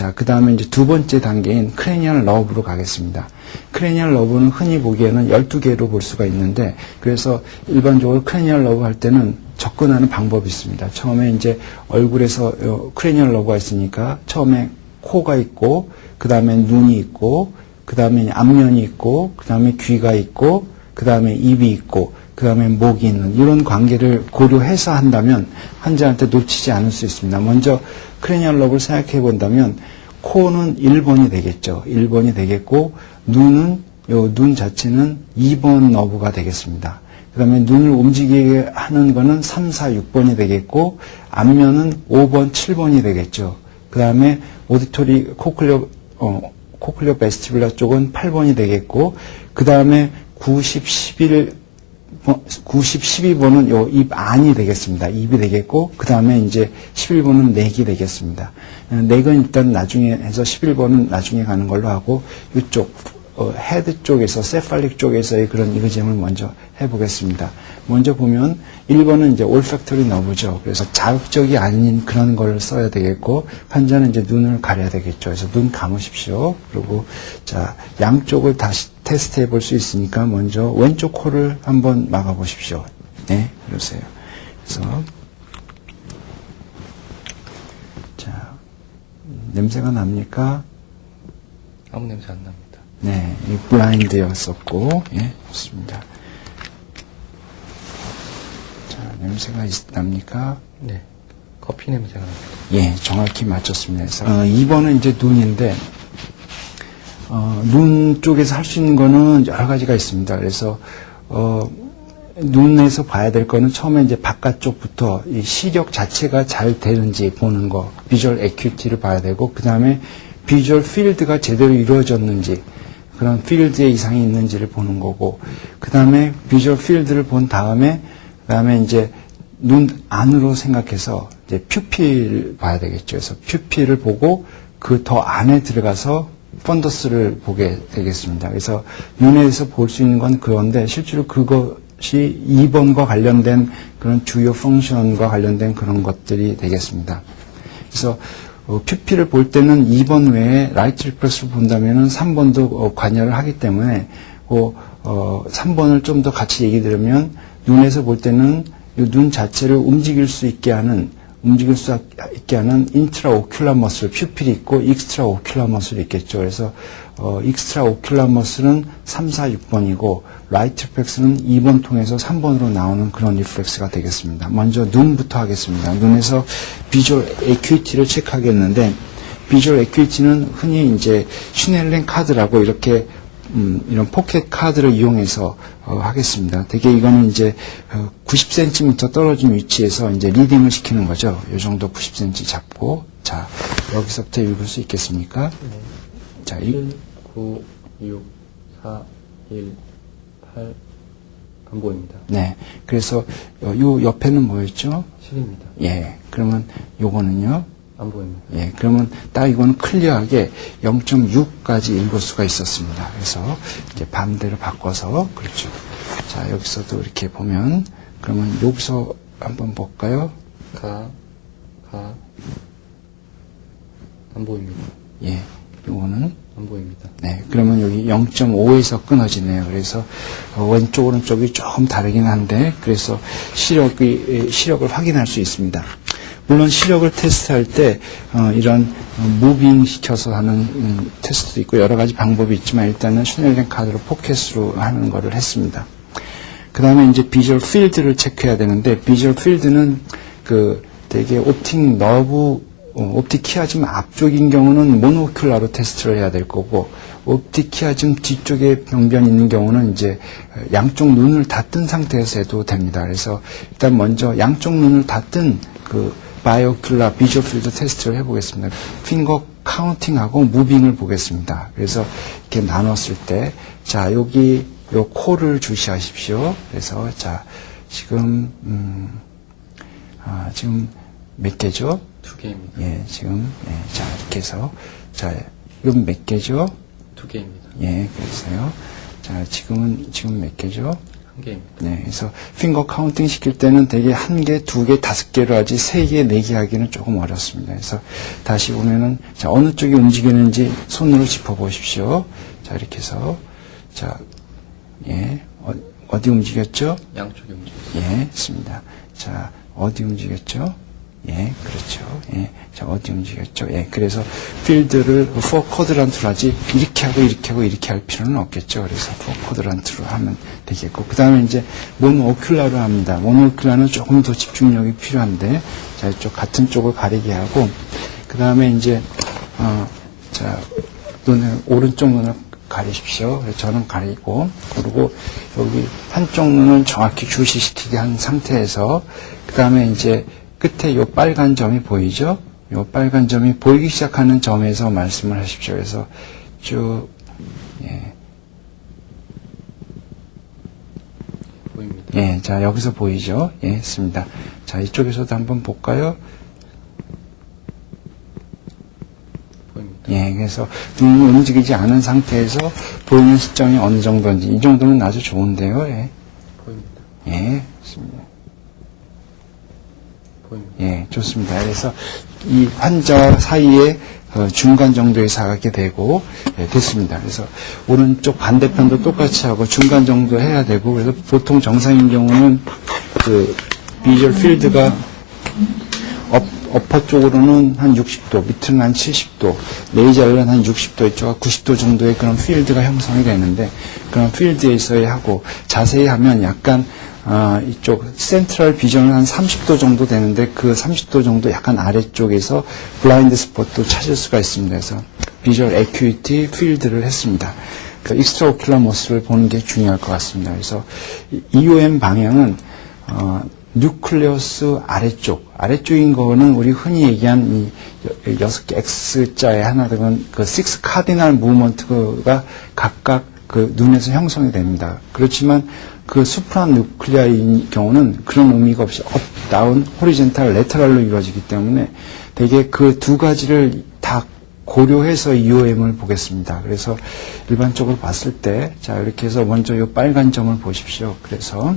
자, 그 다음에 이제 두 번째 단계인 크레니얼 러브로 가겠습니다. 크레니얼 러브는 흔히 보기에는 12개로 볼 수가 있는데, 그래서 일반적으로 크레니얼 러브 할 때는 접근하는 방법이 있습니다. 처음에 이제 얼굴에서 크레니얼 러브가 있으니까 처음에 코가 있고, 그 다음에 눈이 있고, 그 다음에 앞면이 있고, 그 다음에 귀가 있고, 그 다음에 입이 있고, 그 다음에 목이 있는 이런 관계를 고려해서 한다면 환자한테 놓치지 않을 수 있습니다. 먼저 크레니얼 러브를 생각해 본다면 코는 1번이 되겠죠. 1번이 되겠고 눈은 눈 자체는 2번 러브가 되겠습니다. 그 다음에 눈을 움직이게 하는 거는 3, 4, 6번이 되겠고 앞면은 5번, 7번이 되겠죠. 그 다음에 오디토리 코클리어 베스티뷸라 쪽은 8번이 되겠고 그 다음에 90, 12번은 요 입 안이 되겠습니다. 입이 되겠고, 그 다음에 이제 11번은 넥이 되겠습니다. 넥은 일단 나중에 해서 11번은 나중에 가는 걸로 하고, 이쪽, 헤드 쪽에서, 세팔릭 쪽에서의 그런 이그잼을 먼저 해보겠습니다. 먼저 보면, 1번은 이제 올팩토리 너브죠. 그래서 자극적이 아닌 그런 걸 써야 되겠고, 환자는 이제 눈을 가려야 되겠죠. 그래서 눈 감으십시오. 그리고, 자, 양쪽을 다시 테스트 해볼 수 있으니까 먼저 왼쪽 코를 한번 막아보십시오. 네, 그러세요. 그래서, 자, 냄새가 납니까? 아무 냄새 안 납니다. 네, 이 블라인드였었고, 예, 좋습니다. 자, 냄새가 납니까? 네, 커피 냄새가 납니다. 예, 정확히 맞췄습니다. 그래서 2번은 이제 눈인데, 눈 쪽에서 할 수 있는 거는 여러 가지가 있습니다. 그래서, 눈에서 봐야 될 거는 처음에 이제 바깥쪽부터 이 시력 자체가 잘 되는지 보는 거, 비주얼 에큐티를 봐야 되고, 그 다음에 비주얼 필드가 제대로 이루어졌는지, 그런 필드에 이상이 있는지를 보는 거고, 그 다음에 비주얼 필드를 본 다음에, 그 다음에 이제 눈 안으로 생각해서 이제 퓨필을 봐야 되겠죠. 그래서 퓨필을 보고 그 더 안에 들어가서 펀더스를 보게 되겠습니다. 그래서 눈에서 볼 수 있는 건 그런데 실제로 그것이 2번과 관련된 그런 주요 펑션과 관련된 그런 것들이 되겠습니다. 그래서 퓨필을 볼 때는 2번 외에 라이트 리플렉스를 본다면은 3번도 관여를 하기 때문에 3번을 좀 더 같이 얘기 드리면 눈에서 볼 때는 이 눈 자체를 움직일 수 있게 하는 인트라 오큘라 머슬 퓨필이 있고 익스트라 오큘라 머슬이 있겠죠. 그래서 익스트라 오큘라 머슬은 3, 4, 6번이고 라이트 리플렉스는 2번 통해서 3번으로 나오는 그런 리플렉스가 되겠습니다. 먼저 눈부터 하겠습니다. 눈에서 비주얼 에큐이티를 체크하겠는데 비주얼 에큐이티는 흔히 이제 슈넬렌 카드라고 이렇게 이런 포켓 카드를 이용해서 하겠습니다. 대개 이거는 이제 90cm 떨어진 위치에서 이제 리딩을 시키는 거죠. 이 정도 90cm 잡고, 자, 여기서부터 읽을 수 있겠습니까? 네. 자, 7, 9, 6, 4, 1, 8, 안 보입니다. 네. 그래서 요 옆에는 뭐였죠? 7입니다. 예. 그러면 요거는요? 안 보입니다. 예, 그러면 딱 이거는 클리어하게 0.6까지 읽을 수가 있었습니다. 그래서 이제 반대로 바꿔서 그렇죠. 자, 여기서도 이렇게 보면 그러면 여기서 한번 볼까요? 안 보입니다. 예, 요거는 안 보입니다. 네, 그러면 여기 0.5에서 끊어지네요. 그래서 왼쪽 오른쪽이 조금 다르긴 한데 그래서 시력을 확인할 수 있습니다. 물론 시력을 테스트할 때 이런 무빙 시켜서 하는 테스트도 있고 여러 가지 방법이 있지만 일단은 슈넬렌 카드로 포켓으로 하는 거를 했습니다. 그 다음에 이제 비주얼 필드를 체크해야 되는데 비주얼 필드는 그 되게 옵틱 너브 옵틱 키아즘 앞쪽인 경우는 모노큘라로 테스트를 해야 될 거고 옵틱 키아즘 뒤쪽에 병변이 있는 경우는 이제 양쪽 눈을 다 뜬 상태에서 해도 됩니다. 그래서 일단 먼저 양쪽 눈을 다 뜬 그 바이오큘라 비주얼 필드 테스트를 해보겠습니다. 핑거 카운팅하고 무빙을 보겠습니다. 그래서 이렇게 나눴을 때, 자, 여기 요 코를 주시하십시오. 그래서 자, 지금 지금 몇 개죠? 2개입니다. 예, 지금 자, 이렇게 해서 자, 이건 몇 개죠? 2개입니다. 예, 그래서요. 자, 지금 몇 개죠? 한 개입니다. 네, 그래서 핑거 카운팅 시킬 때는 되게 1개, 2개, 5개로 하지 3개, 4개 하기는 조금 어렵습니다. 그래서 다시 보면은 자, 어느 쪽이 움직이는지 손으로 짚어보십시오. 자, 이렇게 해서 자, 예, 어디 움직였죠? 양쪽이 움직였습니다. 예, 있습니다. 자, 어디 움직였죠? 예, 그렇죠. 예, 자, 어디 움직였죠? 예, 그래서 필드를 4쿼드란트로 하지, 이렇게 하고, 이렇게 하고, 이렇게 할 필요는 없겠죠. 그래서 4쿼드란트로 하면 되겠고, 그 다음에 이제 모노오큘라로 합니다. 모노오큘라는 조금 더 집중력이 필요한데, 자, 이쪽 같은 쪽을 가리게 하고, 그 다음에 이제, 자, 오른쪽 눈을 가리십시오. 저는 가리고, 그리고 여기 한쪽 눈은 정확히 주시시키게 한 상태에서, 그 다음에 이제 끝에 요 빨간 점이 보이죠? 요 빨간 점이 보이기 시작하는 점에서 말씀을 하십시오. 그래서 쭉, 예. 보입니다. 예, 자, 여기서 보이죠? 예, 했습니다. 자, 이쪽에서도 한번 볼까요? 보입니다. 예, 그래서 눈이 움직이지 않은 상태에서 보이는 시점이 어느 정도인지, 이 정도는 아주 좋은데요. 예, 보입니다. 예, 좋습니다. 보입니다. 예, 좋습니다. 그래서 이 환자와 사이에 중간 정도의 사각이 되고, 예, 됐습니다. 그래서 오른쪽 반대편도 똑같이 하고 중간 정도 해야 되고, 그래서 보통 정상인 경우는 그 비주얼 필드가 어퍼 쪽으로는 한 60도, 밑은 한 70도, 레이저는 한 60도, 이쪽가 90도 정도의 그런 필드가 형성이 되는데, 그런 필드에서의 하고, 자세히 하면 약간, 이쪽 센트럴 비전은 한 30도 정도 되는데, 그 30도 정도 약간 아래쪽에서 블라인드 스폿도 찾을 수가 있습니다. 그래서 비주얼 에큐이티 필드를 했습니다. 그 익스트라오큘러 모스를 보는 게 중요할 것 같습니다. 그래서 EOM 방향은, 뉴클레우스 아래쪽인 거는 우리 흔히 얘기한 이 6개 X자의 하나 되는 그 6 카디널 무브먼트가 각각 그 눈에서 형성이 됩니다. 그렇지만 그 수프라 뉴클리아인 경우는 그런 의미가 없이 업, 다운, 호리젠탈, 레터럴로 이루어지기 때문에 되게 그 두 가지를 다 고려해서 EOM을 보겠습니다. 그래서 일반적으로 봤을 때, 자, 이렇게 해서 먼저 이 빨간 점을 보십시오. 그래서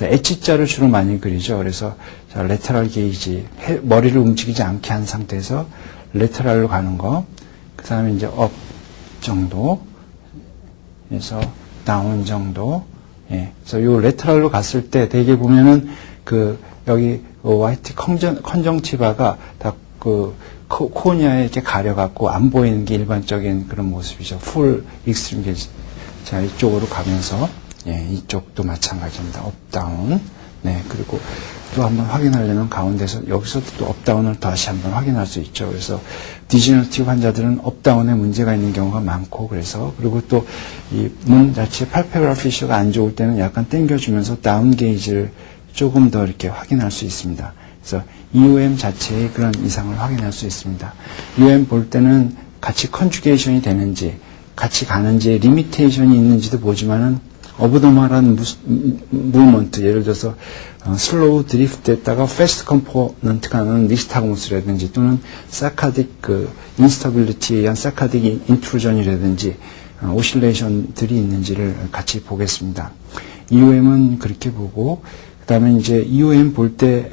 H자를 주로 많이 그리죠. 그래서 자, 레터럴 게이지, 머리를 움직이지 않게 한 상태에서 레터럴로 가는 거, 그 다음에 이제 업 정도, 그래서 다운 정도, 예. 그래서 요 레터럴로 갔을 때 대개 보면은 그 여기 화이트 컨정티바가 다 그 코니아에 이렇게 가려갖고 안 보이는 게 일반적인 그런 모습이죠. 풀 익스트림 게이지. 자, 이쪽으로 가면서 예, 이쪽도 마찬가지입니다. 업, 다운. 네, 그리고 또 한번 확인하려면 가운데서 여기서도 또 업, 다운을 다시 한번 확인할 수 있죠. 그래서 디제너티브 환자들은 업, 다운에 문제가 있는 경우가 많고 그래서 그리고 또 이 문 자체 팔페브랄 피셔가 안 좋을 때는 약간 당겨주면서 다운 게이지를 조금 더 이렇게 확인할 수 있습니다. 그래서 EOM 자체의 그런 이상을 확인할 수 있습니다. EOM 볼 때는 같이 컨주게이션이 되는지 같이 가는지 리미테이션이 있는지도 보지만은 오버더말한 무브먼트, 예를 들어서 슬로우 드리프트 했다가 패스트 컴포넌트 가는 니스타고무스라든지 또는 사카딕 그 인스타빌리티에 의한 사카딕 인트루전이라든지 오실레이션들이 있는지를 같이 보겠습니다. EOM은 그렇게 보고 그 다음에 이제 EOM 볼 때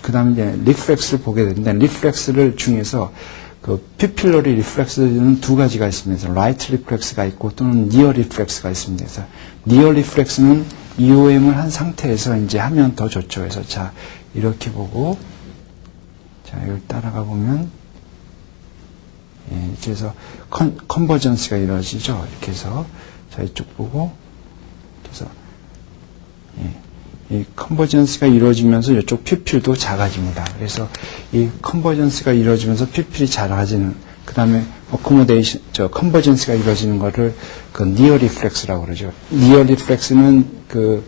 그 다음에 이제 리플렉스를 보게 되는데 리플렉스를 중에서 그 피필러리 리플렉스는 두 가지가 있습니다. 라이트 리플렉스가 있고 또는 니어 리플렉스가 있습니다. 그래서 니어 리플렉스는 EOM을 한 상태에서 이제 하면 더 좋죠. 그래서 자, 이렇게 보고 자, 이걸 따라가 보면 예, 이렇게 해서 컨버전스가 이루어지죠. 이렇게 해서 자, 이쪽 보고 그래서 예. 이 컨버전스가 이루어지면서 이쪽 퓨필도 작아집니다. 그래서 이 컨버전스가 이루어지면서 퓨필이 작아지는 그 다음에 어코모데이션, 컨버전스가 이루어지는 거를 그 니어 리플렉스라고 그러죠. 니어 리플렉스는 그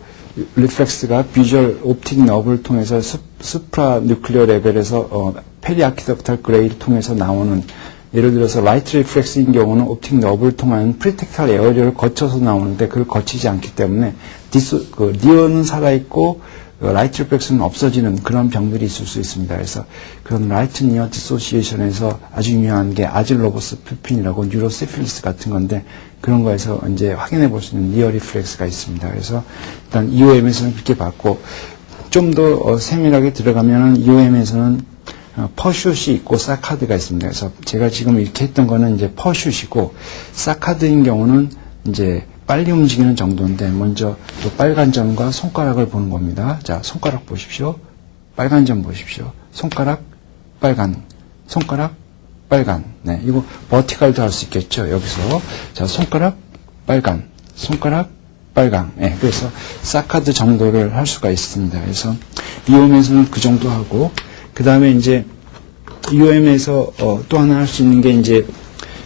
리플렉스가 비주얼 옵틱 너브를 통해서 수프라 뉴클리어 레벨에서 페리아키덕탈 그레이를 통해서 나오는 예를 들어서 라이트 리플렉스인 경우는 옵틱 너브를 통한 프리텍탈 에어리어를 거쳐서 나오는데 그걸 거치지 않기 때문에 니어는 살아있고 라이트 리플렉스는 없어지는 그런 병들이 있을 수 있습니다. 그래서 그런 라이트 니어 디소시에이션에서 아주 유명한 게 아질로버스 퓨핀이라고 뉴로시필리스 같은 건데 그런 거에서 이제 확인해 볼 수 있는 니어 리플렉스가 있습니다. 그래서 일단 EOM에서는 그렇게 봤고 좀 더 세밀하게 들어가면은 EOM에서는 퍼슛이 있고 사카드가 있습니다. 그래서 제가 지금 이렇게 했던 거는 이제 퍼슛이고 사카드인 경우는 이제 빨리 움직이는 정도인데 먼저 또 빨간 점과 손가락을 보는 겁니다. 자, 손가락 보십시오. 빨간 점 보십시오. 손가락 빨간, 손가락 빨간. 네, 이거 버티컬도 할 수 있겠죠. 여기서 자, 손가락 빨간, 손가락 빨강. 네, 그래서 사카드 정도를 할 수가 있습니다. 그래서 EOM에서는 그 정도 하고 그 다음에 이제 EOM에서 또 하나 할 수 있는 게 이제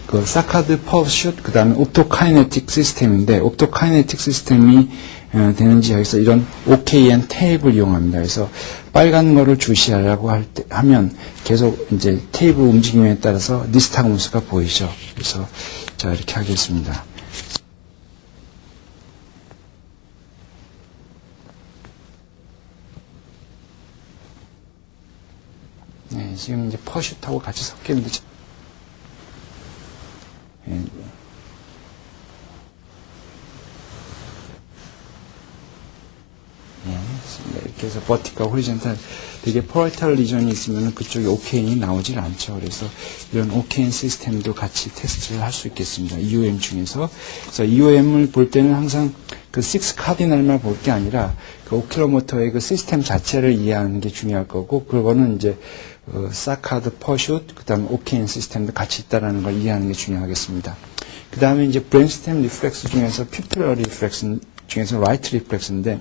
그 사카드 퍼슛 그 다음에 옵토카이네틱 시스템인데 옵토카이네틱 시스템이 되는지 여기서 이런 OKN 테이프를 이용합니다. 그래서 빨간 거를 주시하라고 하면 계속 이제 테이프 움직임에 따라서 니스타그무스가 보이죠. 그래서 자 이렇게 하겠습니다. 네, 지금 이제 퍼슛하고 같이 섞였는데, 네. 이렇게 해서 버티컬, 호리젠탈, 되게 포라이탈 리전이 있으면 그쪽에 OKN이 나오질 않죠. 그래서 이런 OKN 시스템도 같이 테스트를 할 수 있겠습니다. EOM 중에서. 그래서 EOM을 볼 때는 항상 그 6 카디널만 볼 게 아니라 그 오큘러모터의 그 시스템 자체를 이해하는 게 중요할 거고, 그거는 이제 사카드, 퍼슛, 그 다음에 OKN 시스템도 같이 있다라는 걸 이해하는 게 중요하겠습니다. 그 다음에 이제 브레인스템 리플렉스 중에서 퓨피러 리플렉스 중에서 라이트 리플렉스인데,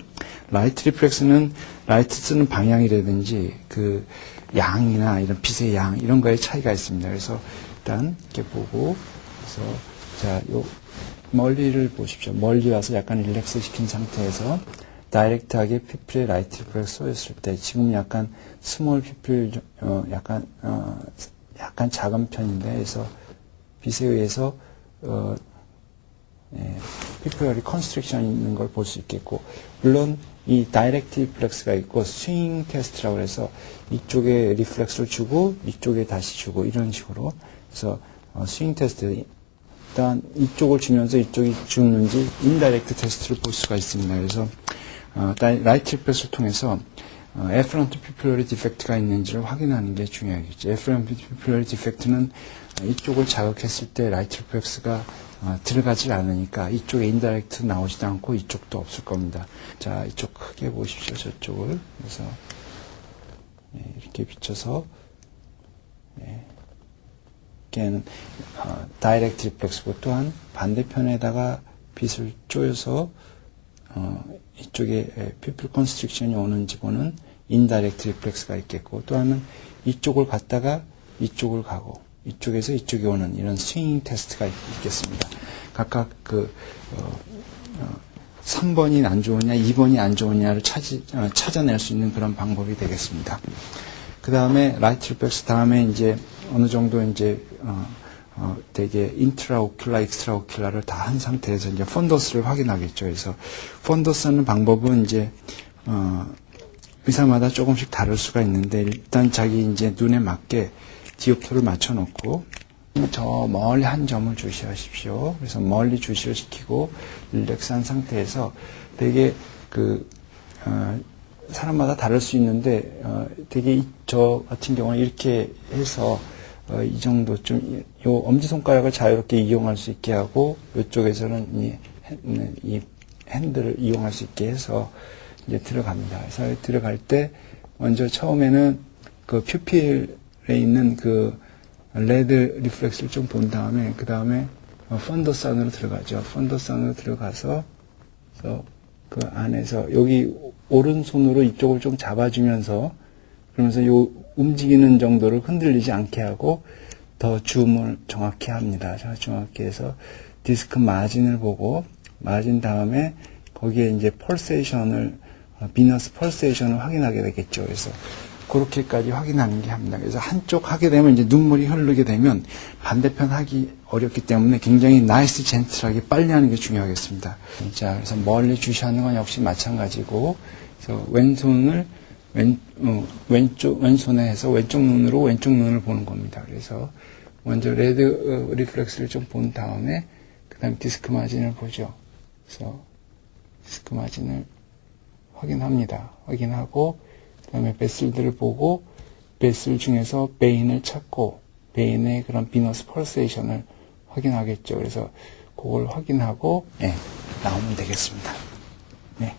라이트 리플렉스는 라이트 쓰는 방향이라든지 그 양이나 이런 빛의 양 이런 거에 차이가 있습니다. 그래서 일단 이렇게 보고 그래서 자, 요 멀리를 보십시오. 멀리 와서 약간 릴렉스 시킨 상태에서 다이렉트하게 피플에 라이트 리플렉스 쏘였을 때 지금 약간 스몰 피플 약간 작은 편인데 그래서 빛에 의해서 피플열이 컨스트릭션 있는 걸 볼 수 있겠고, 물론 이 다이렉트 리플렉스가 있고 스윙 테스트라고 해서 이쪽에 리플렉스를 주고 이쪽에 다시 주고 이런 식으로 해서 스윙 테스트 일단 이쪽을 주면서 이쪽이 죽는지 인다이렉트 테스트를 볼 수가 있습니다. 그래서 라이트 리플렉스를 통해서 에프런트 피플러리 디펙트가 있는지를 확인하는 게 중요하겠죠. 에프런트 피플러리 디펙트는 이쪽을 자극했을 때 라이트 리플렉스가 들어가질 않으니까 이쪽에 인다이렉트 나오지도 않고 이쪽도 없을 겁니다. 자, 이쪽 크게 보십시오. 저쪽을. 그래서 이렇게 비춰서 이렇게는 다이렉트 리플렉스고, 또한 반대편에다가 빛을 쪼여서 이쪽에 피플 컨스트릭션이 오는지 보는 인다이렉트 리플렉스가 있겠고, 또 하나는 이쪽을 갔다가 이쪽을 가고 이쪽에서 이쪽에 오는 이런 스윙 테스트가 있겠습니다. 각각 3번이 안 좋으냐, 2번이 안 좋으냐를 찾아낼 수 있는 그런 방법이 되겠습니다. 그 다음에 라이트 리플렉스 다음에 이제 어느 정도 이제 되게 인트라오큘라, 익스트라오큘라를 다 한 상태에서 이제 펀더스를 확인하겠죠. 그래서 펀더스 하는 방법은 이제 의사마다 조금씩 다를 수가 있는데, 일단 자기 이제 눈에 맞게 디옵터를 맞춰놓고 저 멀리 한 점을 주시하십시오. 그래서 멀리 주시를 시키고 릴렉스한 상태에서 되게 사람마다 다를 수 있는데 되게 저 같은 경우는 이렇게 해서 이 정도 좀 요 엄지손가락을 자유롭게 이용할 수 있게 하고, 이쪽에서는 이 핸들을 이용할 수 있게 해서 이제 들어갑니다. 그래서 들어갈 때 먼저 처음에는 그 퓨필에 있는 그 레드 리플렉스를 좀 본 다음에 그 다음에 펀더스 안으로 들어가죠. 펀더스 안으로 들어가서 그 안에서 여기 오른손으로 이쪽을 좀 잡아주면서, 그러면서 요 움직이는 정도를 흔들리지 않게 하고 더 줌을 정확히 합니다. 정확히 해서 디스크 마진을 보고, 마진 다음에 거기에 이제 펄세이션을 비너스 펄세이션을 확인하게 되겠죠. 그래서 그렇게까지 확인하는 게 합니다. 그래서 한쪽 하게 되면 이제 눈물이 흐르게 되면 반대편 하기 어렵기 때문에 굉장히 나이스 젠틀하게 빨리 하는 게 중요하겠습니다. 자, 그래서 멀리 주시하는 건 역시 마찬가지고, 그래서 왼손을 왼손에 해서 왼쪽 눈으로 왼쪽 눈을 보는 겁니다. 그래서 먼저 레드 리플렉스를 좀 본 다음에 그 다음에 디스크 마진을 보죠. 그래서 디스크 마진을 확인합니다. 확인하고 그 다음에 베슬들을 보고 베슬 중에서 베인을 찾고 베인의 그런 비너스 펄세이션을 확인하겠죠. 그래서 그걸 확인하고 나오면 되겠습니다. 네.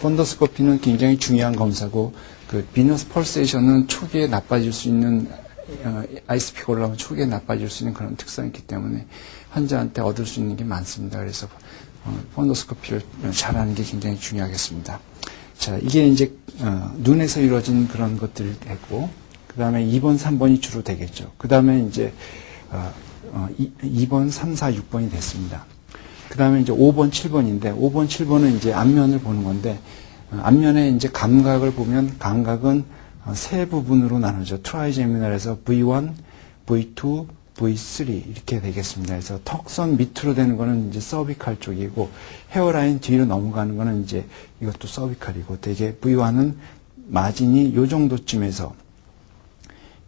펀더스코피는 굉장히 중요한 검사고 그 비너스 펄세이션은 초기에 나빠질 수 있는 아이스피가 올라오면 초기에 나빠질 수 있는 그런 특성이 있기 때문에 환자한테 얻을 수 있는 게 많습니다. 그래서 펀더스코피를 잘하는 게 굉장히 중요하겠습니다. 자, 이게 이제 눈에서 이루어진 그런 것들이 되고 그 다음에 2번, 3번이 주로 되겠죠. 그 다음에 이제 2번, 3, 4, 6번이 됐습니다. 그 다음에 이제 5번, 7번인데 5번, 7번은 이제 앞면을 보는 건데 앞면에 이제 감각을 보면 감각은 세 부분으로 나누죠. 트라이제미널에서 V1, V2, V3 이렇게 되겠습니다. 그래서 턱선 밑으로 되는 거는 이제 서비칼 쪽이고 헤어라인 뒤로 넘어가는 거는 이제 이것도 서비칼이고 되게 V1은 마진이 요 정도쯤에서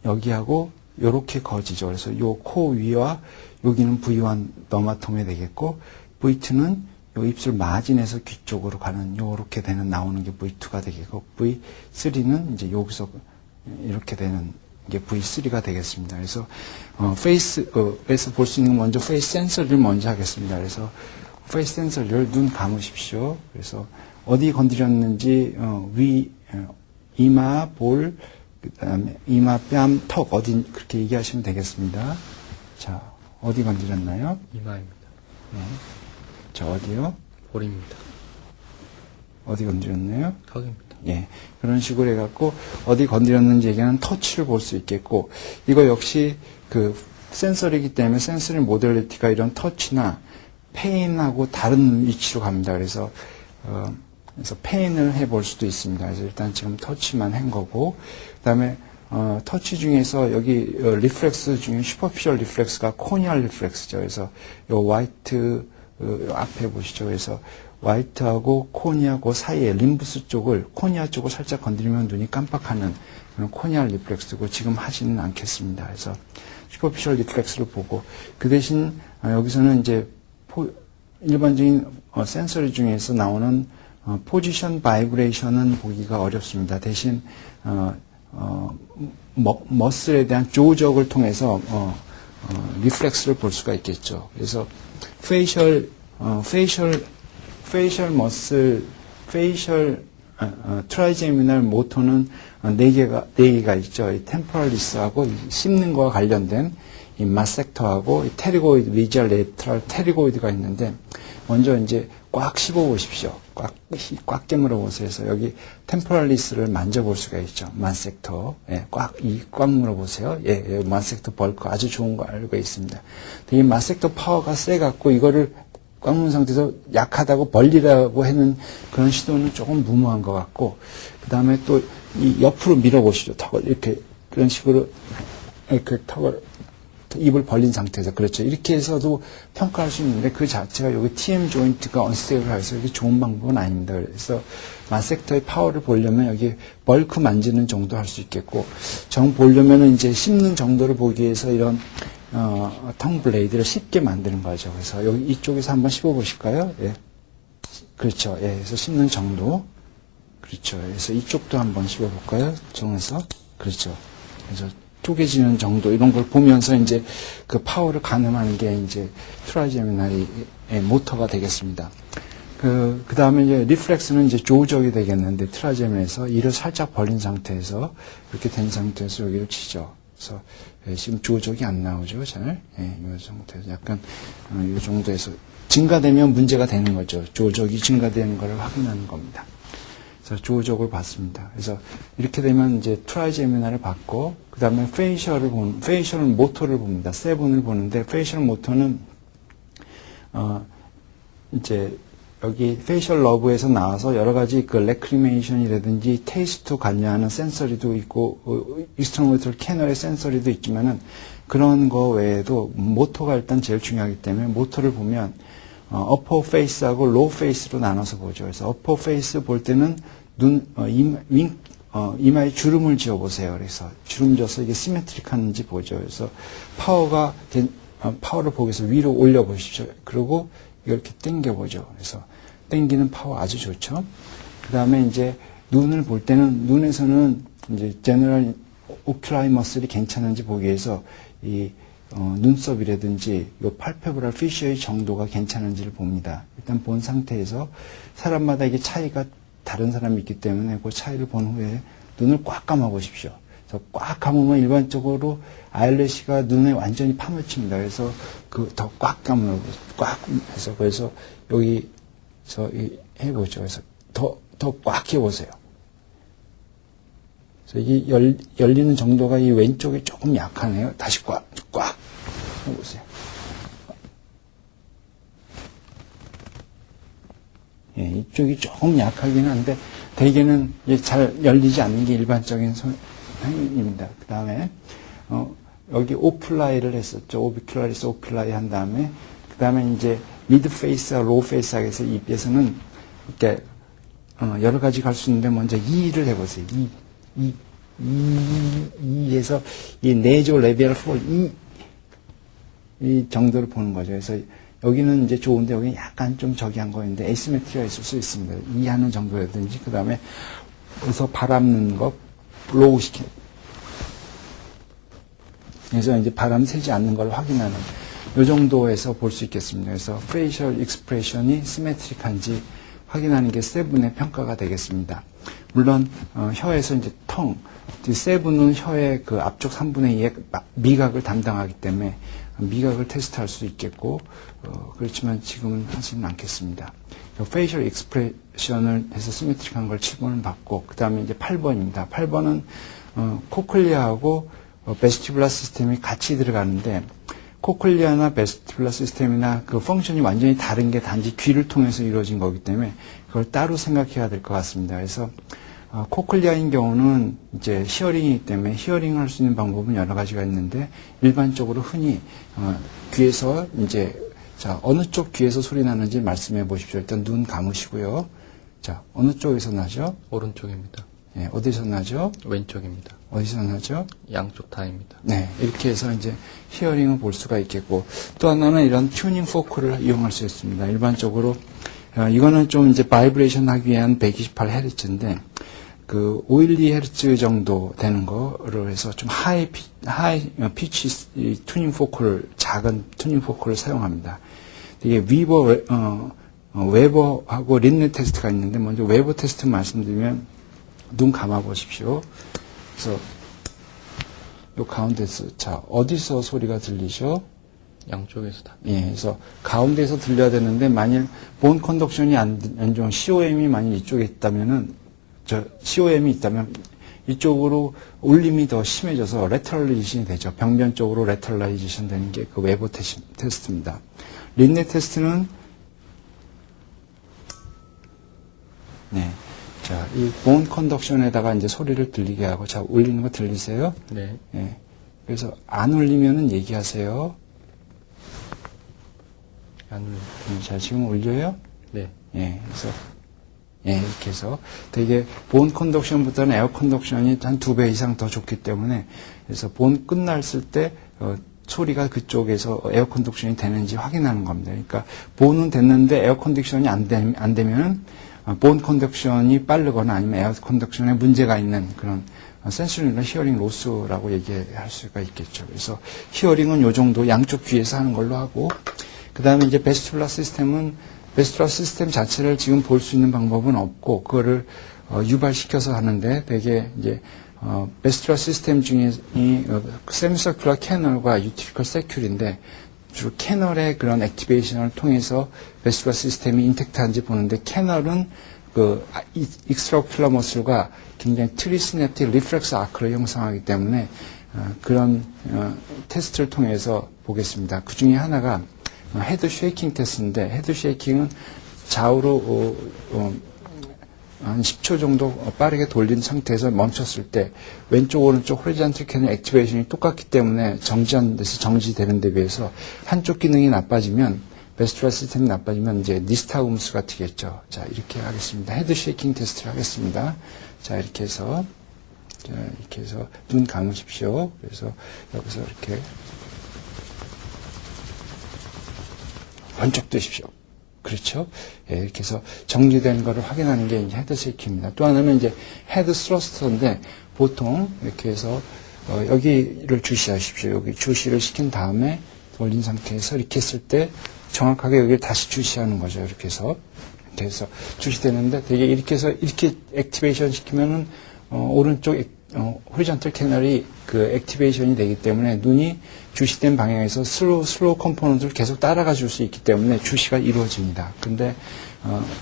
여기하고 요렇게 거지죠. 그래서 요 코 위와 여기는 V1 너마톰이 되겠고 V2는 요 입술 마진에서 귀 쪽으로 가는 요렇게 되는 나오는 게 V2가 되겠고 V3는 이제 여기서 이렇게 되는 게 V3가 되겠습니다. 그래서 페이스에서 볼 수 있는 먼저 페이스 센서를 먼저 하겠습니다. 그래서 페이스 센서를 눈 감으십시오. 그래서 어디 건드렸는지 이마, 볼, 그다음에 이마, 뺨, 턱 어디 그렇게 얘기하시면 되겠습니다. 자, 어디 건드렸나요? 이마입니다. 네. 자, 어디요? 볼입니다. 어디 건드렸나요? 턱입니다. 예. 그런 식으로 해갖고, 어디 건드렸는지 얘기하는 터치를 볼 수 있겠고, 이거 역시 그 센서리이기 때문에 센서리 모델리티가 이런 터치나 페인하고 다른 위치로 갑니다. 그래서 페인을 해볼 수도 있습니다. 그래서 일단 지금 터치만 한 거고, 그 다음에 터치 중에서 여기 리플렉스 중에 슈퍼피셜 리플렉스가 코니알 리플렉스죠. 그래서 요 화이트 앞에 보시죠. 그래서 화이트하고 코니아 그 사이에 림부스 쪽을 코니아 쪽을 살짝 건드리면 눈이 깜빡하는 그런 코니알 리플렉스고 지금 하지는 않겠습니다. 그래서 슈퍼피셜 리플렉스를 보고 그 대신 여기서는 이제 일반적인 센서리 중에서 나오는 포지션 바이브레이션은 보기가 어렵습니다. 대신 머슬에 대한 조적을 통해서 리플렉스를 볼 수가 있겠죠. 그래서 페이셜 머슬, 페이셜 트라이제미널 모터는 네 개가 있죠. 이 템포럴리스하고 씹는 거와 관련된 이 마섹터하고 테리고이드, 미지얼 레트럴 테리고이드가 있는데 먼저 이제 꽉 씹어 보십시오. 꽉 깨물어 보세요. 그래서 여기 템포럴리스를 만져볼 수가 있죠. 만섹터. 예, 꽉 물어 보세요. 예, 만섹터 벌크 아주 좋은 거 알고 있습니다. 이 만섹터 파워가 세갖고 이거를 꽉 문 상태에서 약하다고 벌리라고 하는 그런 시도는 조금 무모한 것 같고, 그 다음에 또 이 옆으로 밀어보시죠. 턱을 이렇게 그런 식으로 이렇게 턱을 입을 벌린 상태에서 그렇죠. 이렇게 해서도 평가할 수 있는데 그 자체가 여기 TM 조인트가 언스테이블해서 이게 좋은 방법은 아닙니다. 그래서 마섹터의 파워를 보려면 여기 벌크 만지는 정도 할 수 있겠고 정 보려면은 이제 씹는 정도를 보기 위해서 이런 텅 블레이드를 쉽게 만드는 거죠. 그래서 여기 이쪽에서 한번 씹어 보실까요? 예. 그렇죠. 예. 그래서 씹는 정도. 그렇죠. 그래서 이쪽도 한번 씹어 볼까요? 정해서. 그렇죠. 그래서 쪼개지는 정도 이런 걸 보면서 이제 그 파워를 가늠하는 게 이제 트라이제미널의 모터가 되겠습니다. 그 다음에 이제 리플렉스는 이제 조적이 되겠는데 트라이제미널에서 이를 살짝 벌린 상태에서 이렇게 된 상태에서 여기를 치죠. 그래서 지금 조적이 안 나오죠, 잘. 이 상태에서 약간 이 정도에서 증가되면 문제가 되는 거죠. 조적이 증가되는 것을 확인하는 겁니다. 그래서 조적을 봤습니다. 그래서 이렇게 되면 이제 트라이제미널을 봤고, 그 다음에 페이셜 모터를 봅니다. 세븐을 보는데, 페이셜 모터는, 이제, 여기 페이셜 러브에서 나와서 여러 가지 그 레크리메이션이라든지 테이스트 관여하는 센서리도 있고, 익스트로모터 캐널의 센서리도 있지만은, 그런 거 외에도 모터가 일단 제일 중요하기 때문에 모터를 보면, 어퍼 페이스하고 로우 페이스로 나눠서 보죠. 그래서 어퍼 페이스 볼 때는 이마에 주름을 지어 보세요. 그래서 주름 져서 이게 시메트릭한지 보죠. 그래서 파워를 보기 위해서 위로 올려 보십시오. 그리고 이렇게 당겨 보죠. 그래서 당기는 파워 아주 좋죠. 그 다음에 이제 눈을 볼 때는 눈에서는 이제 제너럴 오큘라이 머슬이 괜찮은지 보기 위해서 이 눈썹이라든지 이 팔페브랄 피셔의 정도가 괜찮은지를 봅니다. 일단 본 상태에서 사람마다 이게 차이가 다른 사람이 있기 때문에 그 차이를 본 후에 눈을 꽉 감아 보십시오. 그래서 꽉 감으면 일반적으로 아이래시가 눈에 완전히 파묻힙니다. 그래서 그 더 꽉 감으면 꽉 해서 그래서 여기서 해보죠. 그래서 더 꽉 해보세요. 그래서 이게 열리는 정도가 이 왼쪽이 조금 약하네요. 다시 꽉 해보세요. 예, 이쪽이 조금 약하긴 한데 대개는 잘 열리지 않는 게 일반적인 행위입니다. 그 다음에 여기 오플라이를 했었죠. 오비큘라리스 오큘라이 한 다음에 그 다음에 이제 미드 페이스와 로우 페이스 하게서 입에서는 이렇게 여러 가지 갈 수 있는데 먼저 E를 해보세요. E에서 이 네조 레벨 4 이 정도를 보는 거죠. 그래서 여기는 이제 좋은데 여기 약간 좀 저기 한 거인데 에시메트리가 있을 수 있습니다. 이 하는 정도라든지 그 다음에 여기서 바람 넣는 거 블로우 시켜. 그래서 이제 바람 새지 않는 걸 확인하는 이 정도에서 볼 수 있겠습니다. 그래서 페이셜 익스프레션이 시메트릭한지 확인하는 게 세븐의 평가가 되겠습니다. 물론 혀에서 이제 세븐은 혀의 그 앞쪽 3분의 2의 미각을 담당하기 때문에 미각을 테스트할 수 있겠고 그렇지만 지금은 하지는 않겠습니다. 페이셜 익스프레션을 해서 시메트릭한 걸 7번을 받고 그 다음에 이제 8번입니다. 8번은 코클리아하고 베스티뷸라 시스템이 같이 들어가는데 코클리아나 베스티뷸라 시스템이나 그 펑션이 완전히 다른 게 단지 귀를 통해서 이루어진 거기 때문에 그걸 따로 생각해야 될 것 같습니다. 그래서 코클리아인 경우는 이제 히어링이기 때문에 히어링을 할 수 있는 방법은 여러 가지가 있는데 일반적으로 흔히 귀에서 이제 자 어느 쪽 귀에서 소리 나는지 말씀해 보십시오. 일단 눈 감으시고요. 자 어느 쪽에서 나죠? 오른쪽입니다. 예, 어디서 나죠? 왼쪽입니다. 어디서 나죠? 양쪽 다입니다. 네, 이렇게 해서 이제 히어링을 볼 수가 있겠고 또 하나는 이런 튜닝 포크를 이용할 수 있습니다. 일반적으로 이거는 좀 이제 바이브레이션 하기 위한 128Hz인데 그 512Hz 정도 되는 거로 해서 좀 하이 피치 튜닝 포크를 작은 튜닝 포크를 사용합니다. 이게 웨버하고 린네 테스트가 있는데 먼저 웨버 테스트 말씀드리면 눈 감아 보십시오. 그래서 요 가운데서 자 어디서 소리가 들리죠? 양쪽에서 다. 예, 그래서 가운데서 들려야 되는데 만일 본 컨덕션이 안 좋은 COM이 만일 이쪽에 있다면은 COM이 있다면 이쪽으로 울림이 더 심해져서 레터럴라이제이션이 되죠. 병변 쪽으로 레터럴라이제이션 되는 게 그 웨버 테스트입니다. 린네 테스트는 네. 자, 이 본 컨덕션에다가 이제 소리를 들리게 하고, 자, 울리는 거 들리세요? 네. 예. 그래서 안 울리면은 얘기하세요. 안 울려. 자, 지금 울려요? 네. 예. 그래서, 예, 이렇게 해서 되게 본 컨덕션보다는 에어 컨덕션이 한 2배 이상 더 좋기 때문에 그래서 본 끝났을 때, 소리가 그쪽에서 에어 컨덕션이 되는지 확인하는 겁니다. 그러니까 본은 됐는데 에어 컨덕션이 안 되면은 본 컨덕션이 빠르거나 아니면 에어 컨덕션에 문제가 있는 그런 센서리나 히어링 로스라고 얘기할 수가 있겠죠. 그래서 히어링은 이 정도 양쪽 귀에서 하는 걸로 하고 그 다음에 이제 베스티뷸라 시스템 자체를 지금 볼 수 있는 방법은 없고 그거를 유발시켜서 하는데 되게 이제 베스티뷸라 시스템 중에 이 세미서큘러 캐널과 유티리컬 세큘인데 주로 캐널의 그런 액티베이션을 통해서 베스티뷸라 시스템이 인텍트한지 보는데 캐널은 그 익스트라오큘러 머슬과 굉장히 트리시냅틱 리플렉스 아크를 형성하기 때문에 그런 테스트를 통해서 보겠습니다. 그 중에 하나가 헤드 쉐이킹 테스트인데 헤드 쉐이킹은 좌우로 한 10초 정도 빠르게 돌린 상태에서 멈췄을 때 왼쪽 오른쪽 호리잔탈 캐널 액티베이션이 똑같기 때문에 정지한 데서 정지되는 데 비해서 한쪽 기능이 나빠지면 베스트럴 시스템이 나빠지면 이제 니스타움스가 되겠죠. 자, 이렇게 하겠습니다. 헤드 쉐이킹 테스트를 하겠습니다. 자, 이렇게 해서 눈 감으십시오. 그래서 여기서 이렇게 번쩍 뜨십시오. 그렇죠? 예, 이렇게 해서 정리된 거를 확인하는 게 이제 헤드 쉐이킹입니다. 또 하나는 이제 헤드 스러스터인데 보통 이렇게 해서 여기를 주시하십시오. 여기 주시를 시킨 다음에 올린 상태에서 이렇게 했을 때 정확하게 여기를 다시 주시하는 거죠. 이렇게 해서 주시되는데 되게 이렇게 해서 이렇게 액티베이션 시키면은 오른쪽 호리전털 캐널이 그 액티베이션이 되기 때문에 눈이 주시된 방향에서 슬로우 컴포넌트를 계속 따라가 줄 수 있기 때문에 주시가 이루어집니다. 근데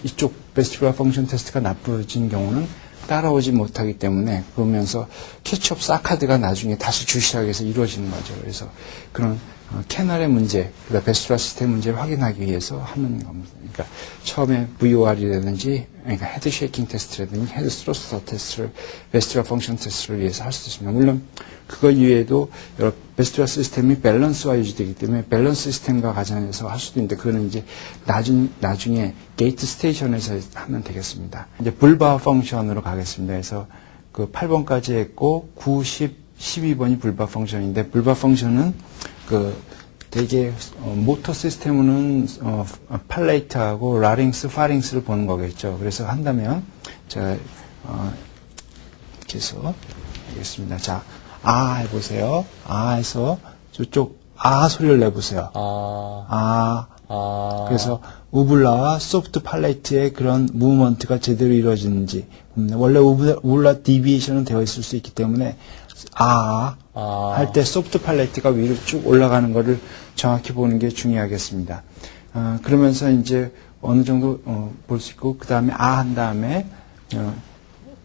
이쪽 베스티뷸럴 펑션 테스트가 나빠진 경우는 따라오지 못하기 때문에 그러면서 캐치업 사카드가 나중에 다시 주시하기 위해서 이루어지는 거죠. 그래서 그런 캐널의 문제, 그러니까 베스트뷸럴 시스템 문제를 확인하기 위해서 하는 겁니다. 그러니까 처음에 VOR이라든지 그러니까 헤드 쉐이킹 테스트라든지 헤드 스로스터 테스트를 베스트뷸럴 펑션 테스트를 위해서 할 수 있습니다. 물론 그거 이외에도 여러 베스트뷸럴 시스템이 밸런스와 유지되기 때문에 밸런스 시스템과 가정해서 할 수도 있는데 그거는 이제 나중에 게이트 스테이션에서 하면 되겠습니다. 이제 불바 펑션으로 가겠습니다. 그래서 그 8번까지 했고 9, 10, 12번이 불바 펑션인데 불바 펑션은 그 되게 모터 시스템은 팔레이트하고 라링스, 파링스를 보는 거겠죠. 그래서 한다면 제가 이렇게 해서 하겠습니다. 자, 아 해보세요. 아 해서 저쪽 아 소리를 내보세요. 그래서 우블라와 소프트 팔레이트의 그런 무브먼트가 제대로 이루어지는지 원래 우블라 디비에이션은 되어 있을 수 있기 때문에 할 때 소프트 팔레이트가 위로 쭉 올라가는 거를 정확히 보는 게 중요하겠습니다. 그러면서 이제 어느 정도 볼 수 있고 그 다음에 한 다음에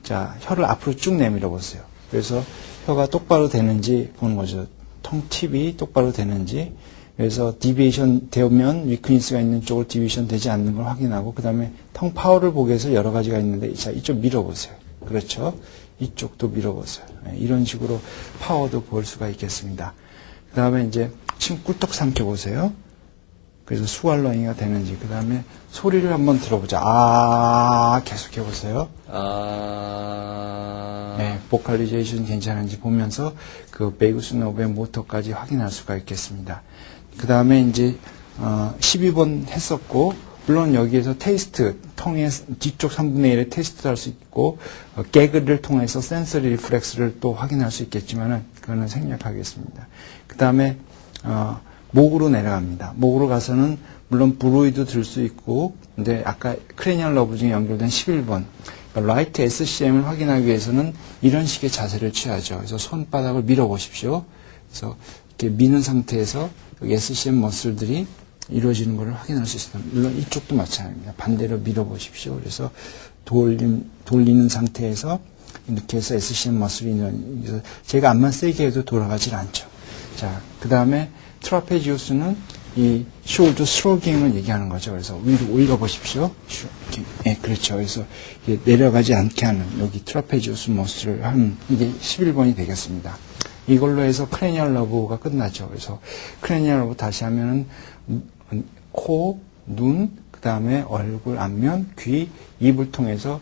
자 혀를 앞으로 쭉 내밀어 보세요. 그래서 혀가 똑바로 되는지 보는 거죠. 텅팁이 똑바로 되는지. 그래서 디비에이션 되면 위크니스가 있는 쪽으로 디비에이션 되지 않는 걸 확인하고 그 다음에 텅 파워를 보기 위해서 여러 가지가 있는데 자 이쪽 밀어보세요. 그렇죠? 이쪽도 밀어보세요. 이런 식으로 파워도 볼 수가 있겠습니다. 그 다음에 이제 침 꿀떡 삼켜보세요. 그래서 스왈러잉이 되는지 그 다음에 소리를 한번 들어보자. 계속 해보세요. 네, 보컬리제이션 괜찮은지 보면서 그 베이구스 노브의 모터까지 확인할 수가 있겠습니다. 그 다음에 이제 12번 했었고 물론 여기에서 테이스트, 텅의 뒤쪽 3분의 1의 테이스트도 할 수 있고 개그를 통해서 센서리 리프렉스를 또 확인할 수 있겠지만은 그거는 생략하겠습니다. 그 다음에 목으로 내려갑니다. 목으로 가서는 물론 브로이도 들 수 있고 근데 아까 크레니얼 러브 중에 연결된 11번 라이트 SCM을 확인하기 위해서는 이런 식의 자세를 취하죠. 그래서 손바닥을 밀어보십시오. 그래서 이렇게 미는 상태에서 여기 SCM 머슬들이 이루어지는 것을 확인할 수 있습니다. 물론 이쪽도 마찬가지입니다. 반대로 밀어보십시오. 그래서 돌리는 상태에서 이렇게 해서 SCM 머슬이 그래서 제가 암만 세게 해도 돌아가질 않죠. 자, 그 다음에 트라페지우스는 이 숄더 스로깅을 얘기하는 거죠. 그래서 위로 올려보십시오. 그렇죠. 그래서 내려가지 않게 하는 여기 트라페지우스 머슬을 하는 이게 11번이 되겠습니다. 이걸로 해서 크레니얼 러브가 끝나죠. 그래서 크레니얼 러브 다시 하면은 코, 눈, 그 다음에 얼굴, 안면, 귀, 입을 통해서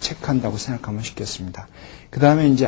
체크한다고 생각하면 쉽겠습니다. 그 다음에 이제